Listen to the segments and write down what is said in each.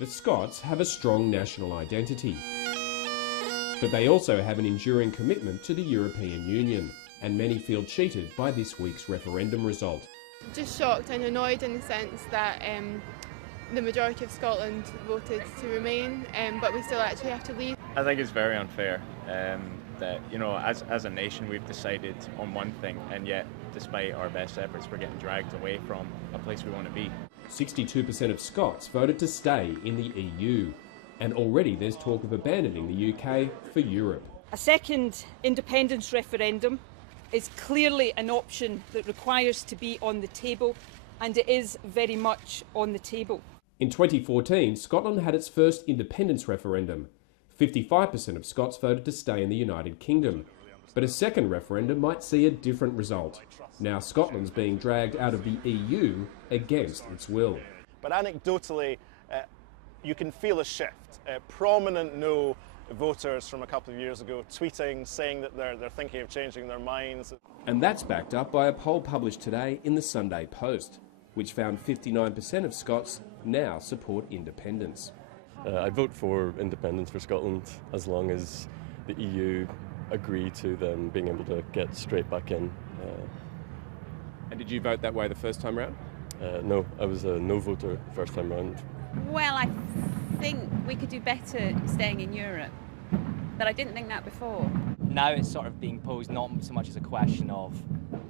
The Scots have a strong national identity, but they also have an enduring commitment to the European Union, and many feel cheated by this week's referendum result. Just shocked and annoyed in the sense that the majority of Scotland voted to remain, but we still actually have to leave. I think it's very unfair that, you know, as a nation we've decided on one thing, and yet despite our best efforts we're getting dragged away from a place we want to be. 62% of Scots voted to stay in the EU, and already there's talk of abandoning the UK for Europe. A second independence referendum is clearly an option that requires to be on the table, and it is very much on the table. In 2014, Scotland had its first independence referendum. 55% of Scots voted to stay in the United Kingdom. But a second referendum might see a different result. Now Scotland's being dragged out of the EU against its will. But anecdotally, you can feel a shift. Prominent no voters from a couple of years ago tweeting, saying that they're thinking of changing their minds. And that's backed up by a poll published today in the Sunday Post, which found 59% of Scots now support independence. I'd vote for independence for Scotland as long as the EU agree to them being able to get straight back in. And did you vote that way the first time round? No, I was a no voter first time round. Well, I think we could do better staying in Europe, but I didn't think that before. Now it's sort of being posed not so much as a question of,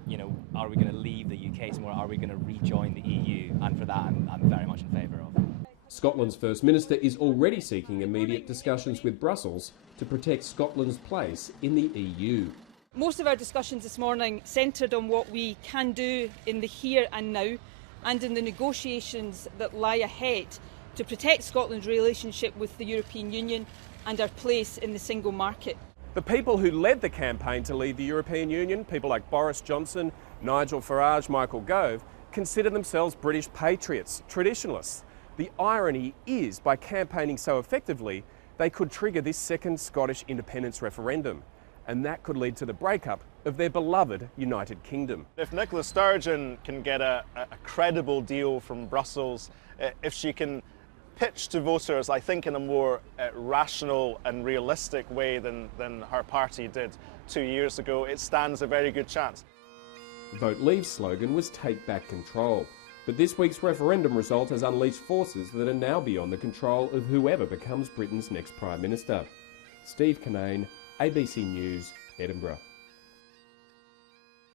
you know, are we going to leave the UK, it's more are we going to rejoin the EU, and for that I'm very much in favour of. Scotland's First Minister is already seeking immediate discussions with Brussels to protect Scotland's place in the EU. Most of our discussions this morning centred on what we can do in the here and now, and in the negotiations that lie ahead to protect Scotland's relationship with the European Union and our place in the single market. The people who led the campaign to leave the European Union, people like Boris Johnson, Nigel Farage, Michael Gove, consider themselves British patriots, traditionalists. The irony is, by campaigning so effectively, they could trigger this second Scottish independence referendum, and that could lead to the breakup of their beloved United Kingdom. If Nicola Sturgeon can get a credible deal from Brussels, if she can pitch to voters, I think in a more rational and realistic way than her party did 2 years ago, it stands a very good chance. Vote Leave's slogan was Take Back Control, but this week's referendum result has unleashed forces that are now beyond the control of whoever becomes Britain's next Prime Minister. Steve Kinane, ABC News, Edinburgh.